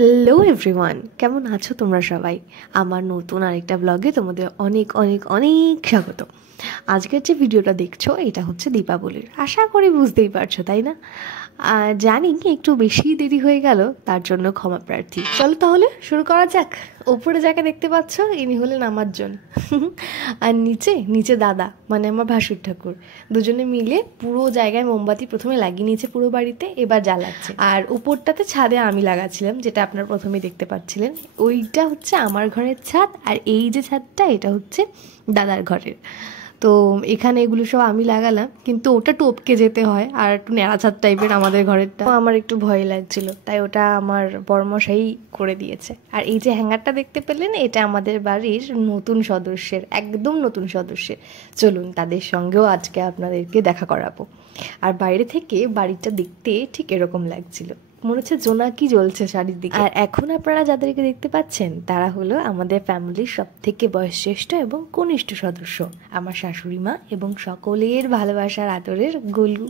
Hello everyone, কেমন আছো তোমরা সবাই? আমার নতুন আরেকটা ব্লগে তোমাদের অনেক অনেক অনেক স্বাগত। আজকের যে ভিডিওটা দেখছো এটা হচ্ছে দীপাবলির, আশা করি বুঝতেই পারছো তাই না? জানি একটু বেশি দেরি হয়ে গেল, তার জন্য ক্ষমা প্রার্থী। চলো তাহলে শুরু করা যাক। ওপরে যাকে দেখতে পাচ্ছ ইনি হলেন আমার জন আর নিচে নিচে দাদা মানে আমার ভাসুর ঠাকুর, দুজনে মিলে পুরো জায়গায় মোমবাতি প্রথমে লাগিয়ে নিয়েছে পুরো বাড়িতে, এবার জ্বালাচ্ছে। আর উপরটাতে ছাদে আমি লাগাচ্ছিলাম, যেটা আপনারা প্রথমে দেখতে পাচ্ছিলেন। ওইটা হচ্ছে আমার ঘরের ছাদ, আর এই যে ছাদটা এটা হচ্ছে দাদার ঘরের। তো এখানে এগুলো সব আমি লাগালাম, কিন্তু ওটা টপকে যেতে হয় আর একটু ন্যাড়া ছাদ টাইপের আমাদের ঘরেরটা, তো আমার একটু ভয় লাগছিল, তাই ওটা আমার বড়মশাই করে দিয়েছে। আর এই যে হ্যাঙ্গারটা দেখতে পেলেন, এটা আমাদের বাড়ির নতুন সদস্যের, একদম নতুন সদস্যের। চলুন তাদের সঙ্গেও আজকে আপনাদেরকে দেখা করাবো। আর বাইরে থেকে বাড়িটা দেখতে ঠিক এরকম লাগছিল, মনে হচ্ছে জোনাকি জ্বলছে চারিদিকে। আর এখন আপনারা যাদেরকে দেখতে পাচ্ছেন তারা হলো আমাদের ফ্যামিলির সব থেকে বয়োজ্যেষ্ঠ এবং কনিষ্ঠ সদস্য, আমার শাশুড়ি মা এবং সকলের ভালোবাসার আদরের গোলু।